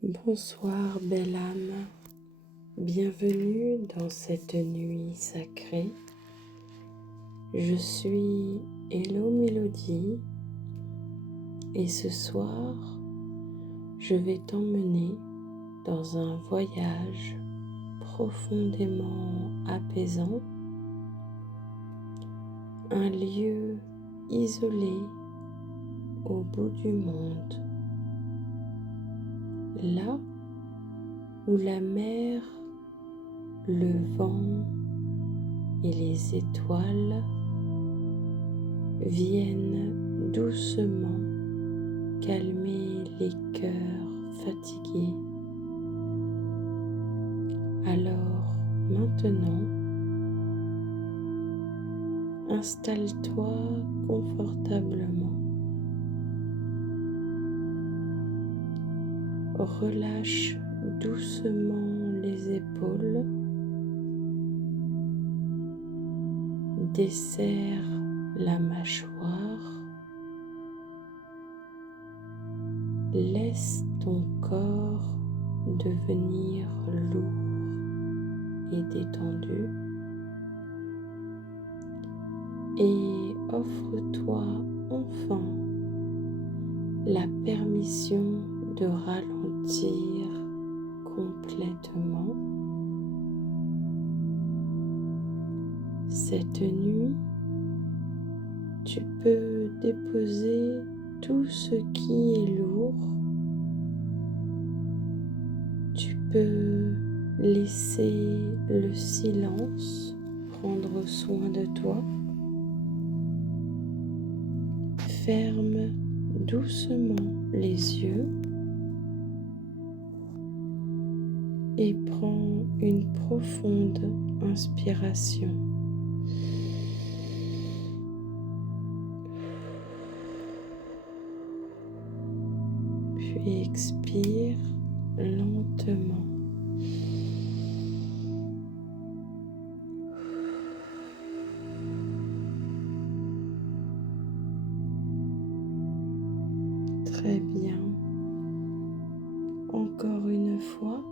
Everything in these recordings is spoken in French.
Bonsoir belle âme, bienvenue dans cette nuit sacrée. Je suis Hello Mélodie et ce soir, je vais t'emmener dans un voyage profondément apaisant, un lieu isolé au bout du monde, là où la mer, le vent et les étoiles viennent doucement calmer les cœurs fatigués. Alors maintenant, installe-toi confortablement. Relâche doucement les épaules. Desserre la mâchoire. Laisse ton corps devenir lourd et détendu. Et offre-toi enfin la permission de ralentir complètement. Cette nuit, tu peux déposer tout ce qui est lourd. Tu peux laisser le silence prendre soin de toi. Ferme doucement les yeux et prends une profonde inspiration. Puis expire lentement. Très bien. Encore une fois,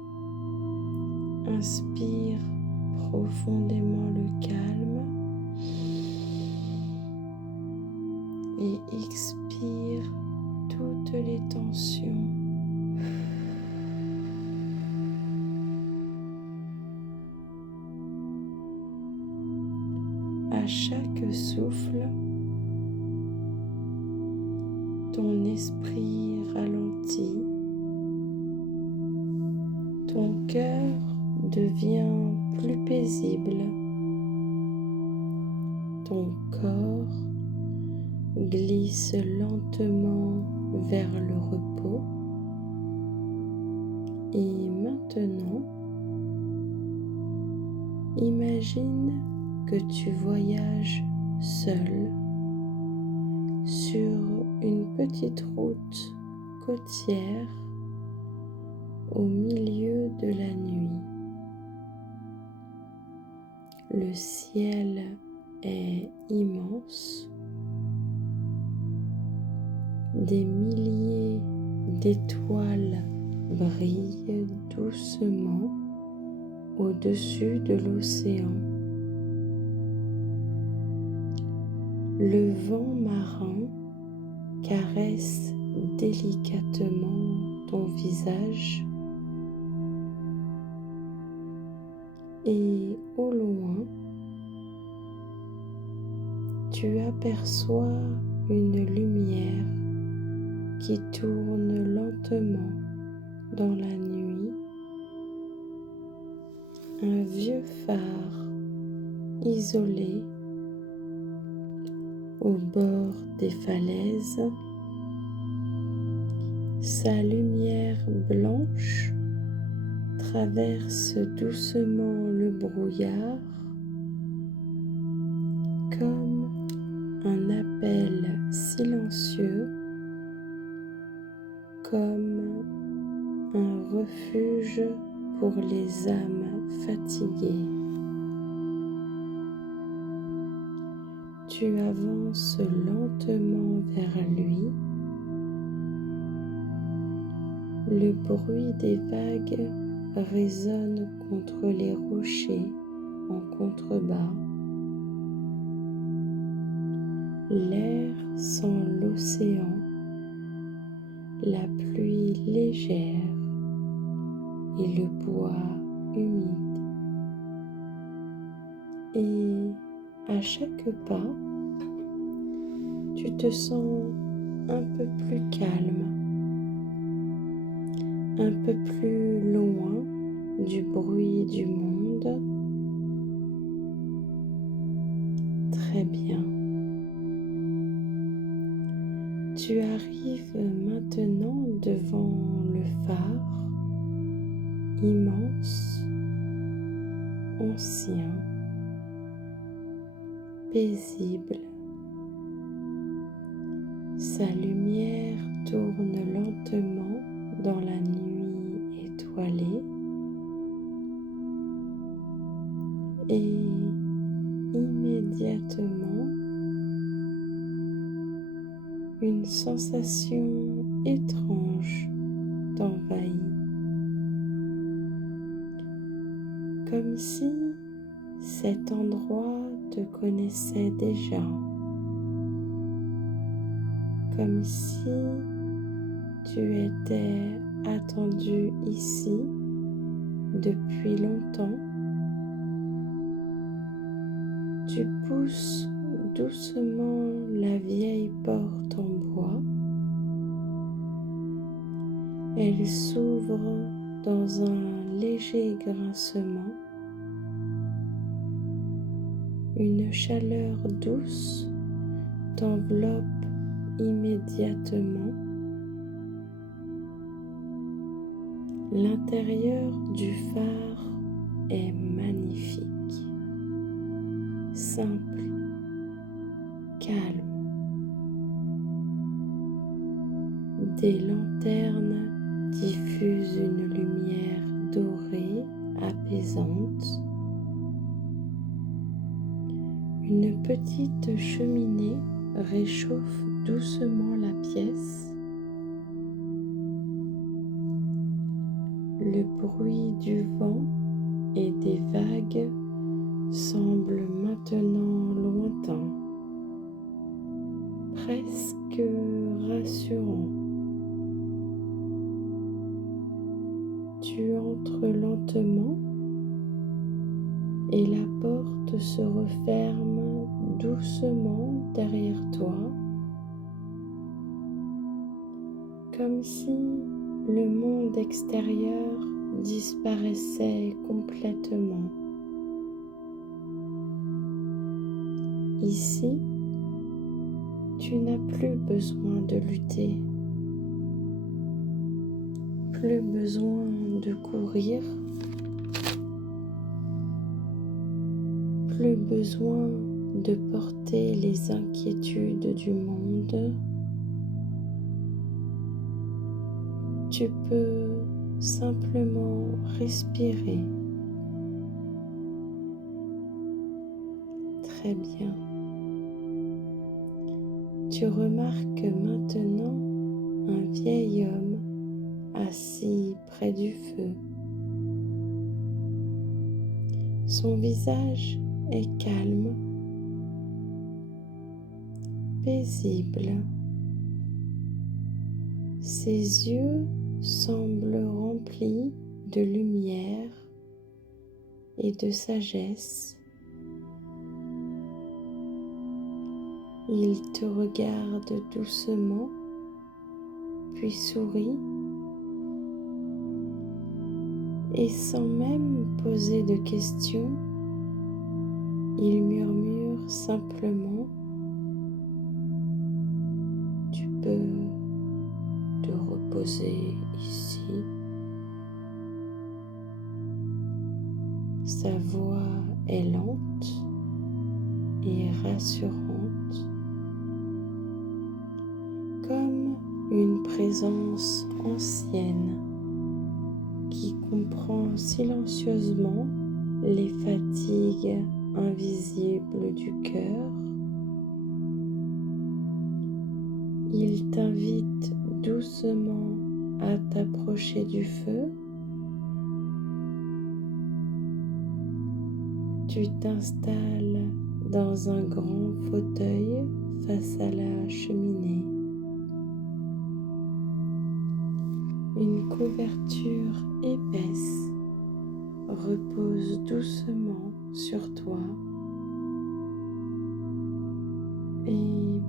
inspire profondément le calme et expire toutes les tensions. À chaque souffle, ton esprit ralentit, ton cœur devient plus paisible, ton corps glisse lentement vers le repos. Et maintenant, imagine que tu voyages seul sur une petite route côtière au milieu de la nuit. Le ciel est immense. Des milliers d'étoiles brillent doucement au-dessus de l'océan. Le vent marin caresse délicatement ton visage et au loin, tu aperçois une lumière qui tourne lentement dans la nuit, un vieux phare isolé au bord des falaises. Sa lumière blanche traverse doucement le brouillard comme un appel silencieux, comme un refuge pour les âmes fatiguées. Tu avances lentement vers lui, Le bruit des vagues résonne contre les rochers en contrebas. L'air sent l'océan, la pluie légère et le bois humide. Et à chaque pas, tu te sens un peu plus calme, un peu plus loin du bruit du monde. Très bien. Tu arrives maintenant devant le phare, immense, ancien, paisible. Sa lumière tourne lentement dans la nuit étoilée et immédiatement une sensation étrange t'envahit, comme si cet endroit te connaissait déjà, comme si tu étais attendu ici depuis longtemps. Tu pousses doucement la vieille porte en bois. Elle s'ouvre dans un léger grincement. Une chaleur douce t'enveloppe immédiatement. L'intérieur du phare est magnifique, simple, calme. Des lanternes diffusent une lumière dorée, apaisante. Une petite cheminée réchauffe doucement la pièce. Le bruit du vent et des vagues semble maintenant lointain, presque rassurant. Tu entres lentement et la porte se referme doucement derrière toi, comme si le monde extérieur disparaissait complètement. Ici, tu n'as plus besoin de lutter, plus besoin de courir, plus besoin de porter les inquiétudes du monde. Tu peux simplement respirer. Très bien. Tu remarques maintenant un vieil homme assis près du feu. Son visage est calme, paisible. Ses yeux semblent remplis de lumière et de sagesse. Il te regarde doucement, puis sourit, et sans même poser de questions, il murmure simplement: tu peux te reposer ici. Sa voix est lente et rassurante, comme une présence ancienne qui comprend silencieusement les fatigues invisibles du cœur. Il t'invite doucement à t'approcher du feu. Tu t'installes dans un grand fauteuil face à la cheminée. Une couverture épaisse repose doucement sur toi et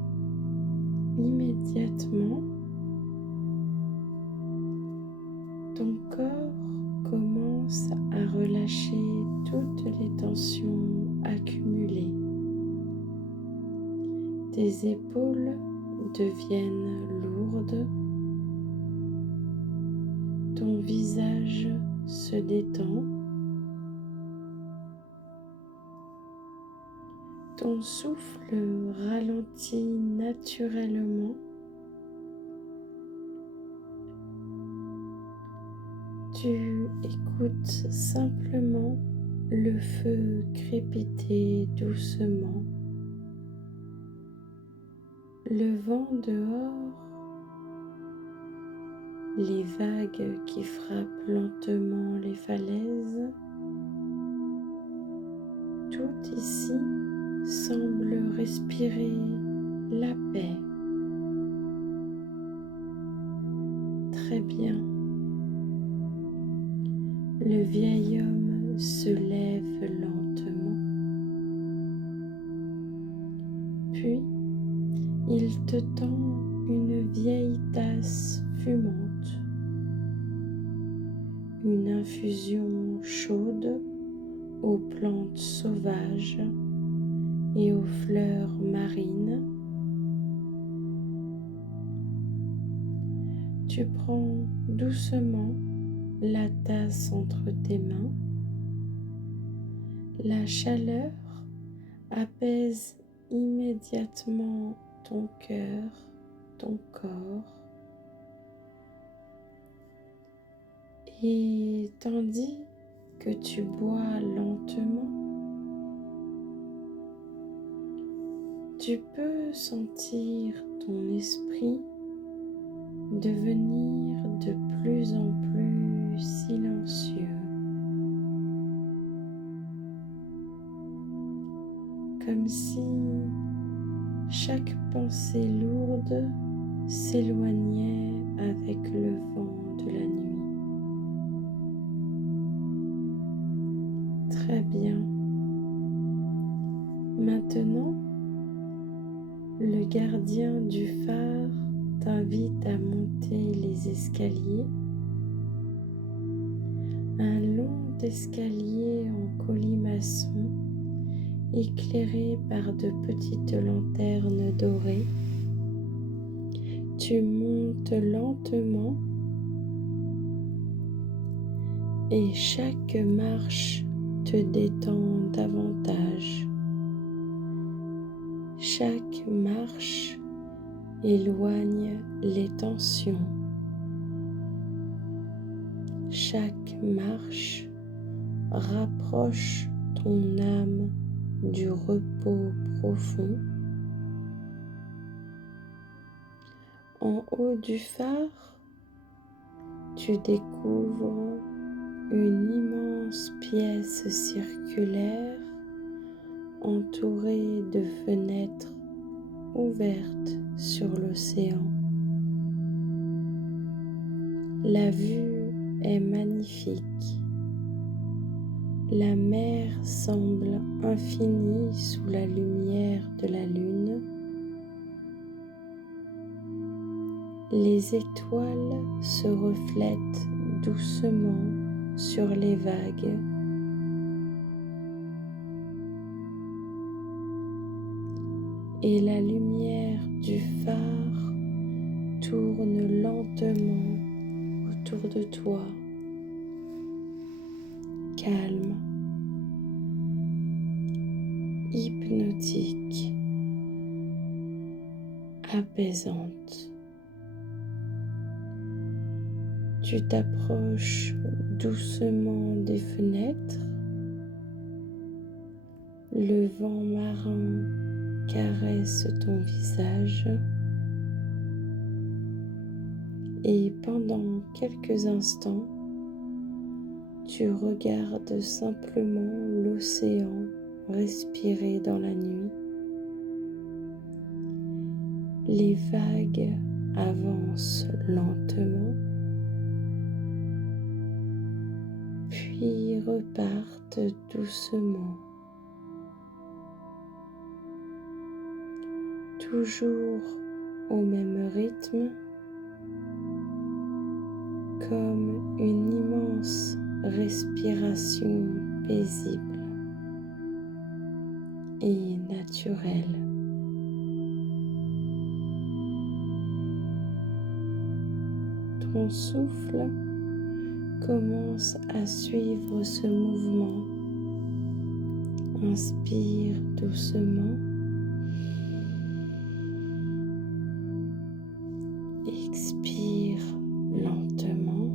immédiatement, ton corps commence à relâcher toutes les tensions accumulées. Tes épaules deviennent lourdes. Ton visage se détend. Ton souffle ralentit naturellement. Tu écoutes simplement le feu crépiter doucement. Le vent dehors, les vagues qui frappent lentement les falaises, tout ici semble respirer la paix. Très bien. Le vieil homme se lève lentement. Puis, il te tend une vieille tasse fumante, une infusion chaude aux plantes sauvages et aux fleurs marines. Tu prends doucement la tasse entre tes mains. La chaleur apaise immédiatement ton cœur, ton corps. Et tandis que tu bois lentement, tu peux sentir ton esprit devenir de plus en plus silencieux, comme si chaque pensée lourde s'éloignait avec le vent de la nuit. Très bien. Maintenant, le gardien du phare t'invite à monter les escaliers. Un long escalier en colimaçon éclairé par de petites lanternes dorées. Tu montes lentement et chaque marche te détend davantage. Chaque marche éloigne les tensions. Chaque marche rapproche ton âme du repos profond. En haut du phare, tu découvres une immense pièce circulaire entourée de fenêtres ouvertes sur l'océan. La vue est magnifique. La mer semble infinie sous la lumière de la lune. Les étoiles se reflètent doucement sur les vagues. Et la lumière du phare tourne lentement autour de toi, calme, hypnotique, apaisante. Tu t'approches doucement des fenêtres. Le vent marin caresse ton visage Et pendant quelques instants, tu regardes simplement l'océan respirer dans la nuit. Les vagues avancent lentement, puis repartent doucement. Toujours au même rythme, comme une immense respiration paisible et naturelle. Ton souffle commence à suivre ce mouvement. Inspire doucement. Expire lentement.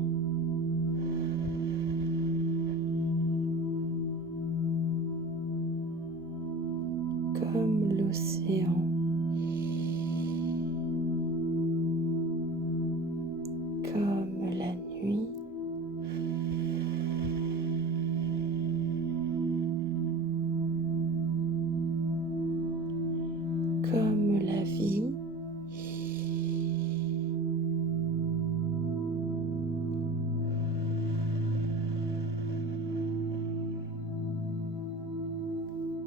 Comme l'océan. Comme la nuit. Comme la vie.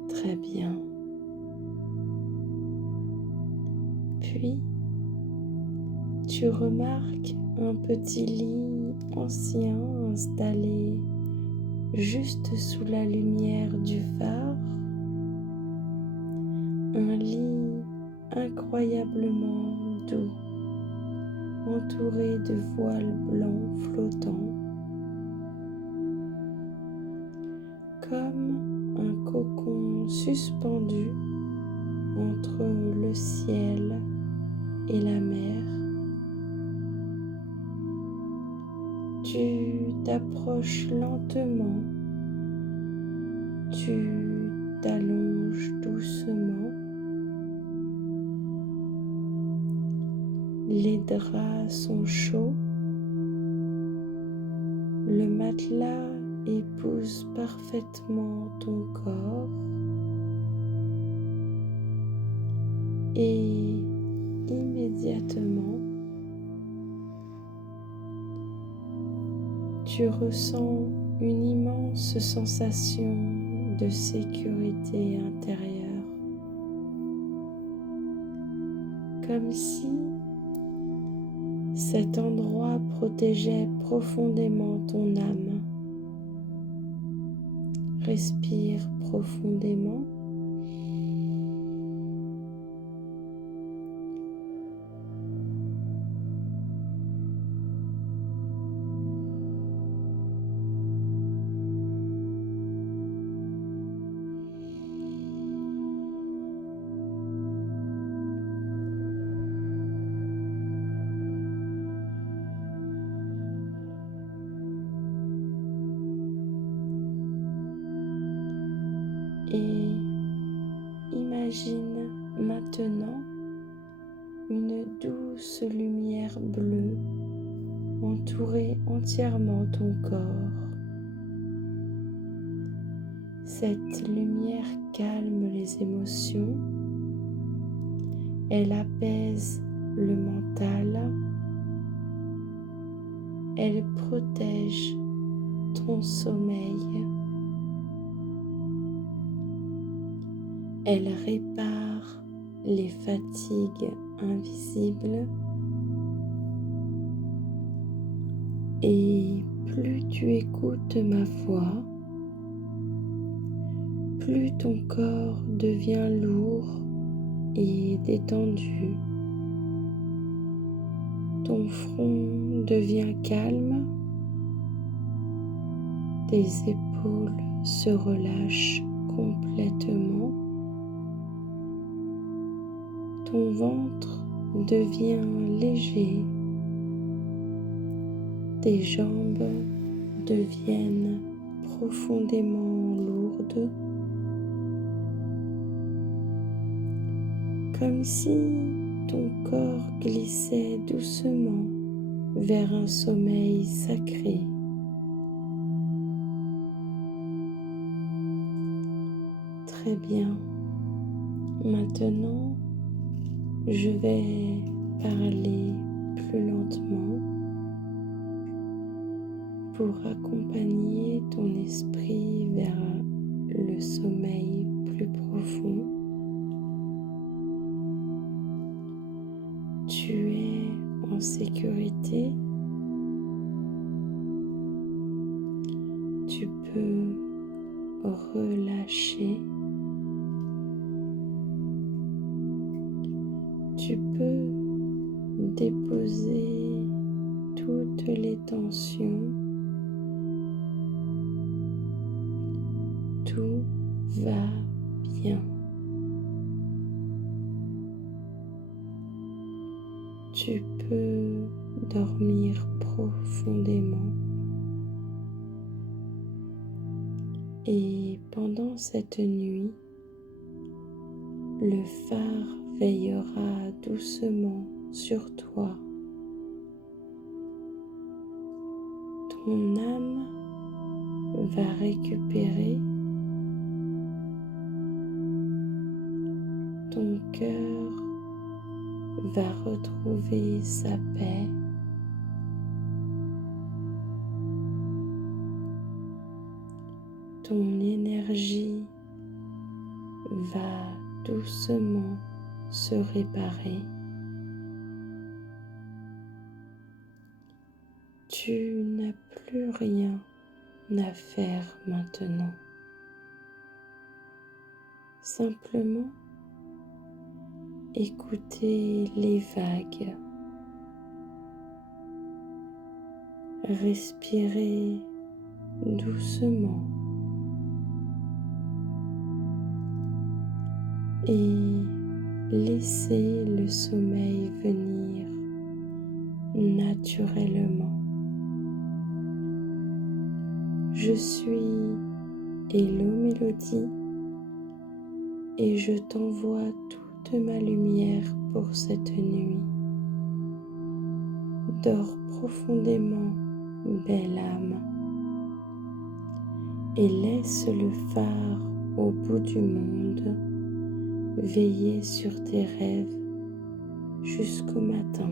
Très bien. Puis, tu remarques un petit lit ancien installé juste sous la lumière du phare. Un lit incroyablement doux, entouré de voiles blancs flottants, comme un cocon suspendu entre le ciel et la mer. Tu t'approches lentement, tu t'allonges doucement. Les draps sont chauds, le matelas épouse parfaitement ton corps et immédiatement, tu ressens une immense sensation de sécurité intérieure, comme si cet endroit protégeait profondément ton âme. Respire profondément. Et imagine maintenant une douce lumière bleue entourer entièrement ton corps. Cette lumière calme les émotions, elle apaise le mental, elle protège ton sommeil. Elle répare les fatigues invisibles et plus tu écoutes ma voix, plus ton corps devient lourd et détendu. Ton front devient calme, tes épaules se relâchent complètement. Ton ventre devient léger, tes jambes deviennent profondément lourdes, comme si ton corps glissait doucement vers un sommeil sacré. Très bien. Maintenant, je vais parler plus lentement pour accompagner ton esprit vers le sommeil plus profond. Tu es en sécurité. Tu peux relâcher. Tu peux déposer toutes les tensions. Tout va bien. Tu peux dormir profondément. Et pendant cette nuit, le phare veillera doucement sur toi. Ton âme va récupérer. Ton cœur va retrouver sa paix. Ton énergie va doucement se réparer. Tu n'as plus rien à faire maintenant. Simplement écouter les vagues. Respirer doucement. Et laisser le sommeil venir naturellement. Je suis Hello Mélodie et je t'envoie toute ma lumière pour cette nuit. Dors profondément, belle âme, et laisse le phare au bout du monde veiller sur tes rêves jusqu'au matin.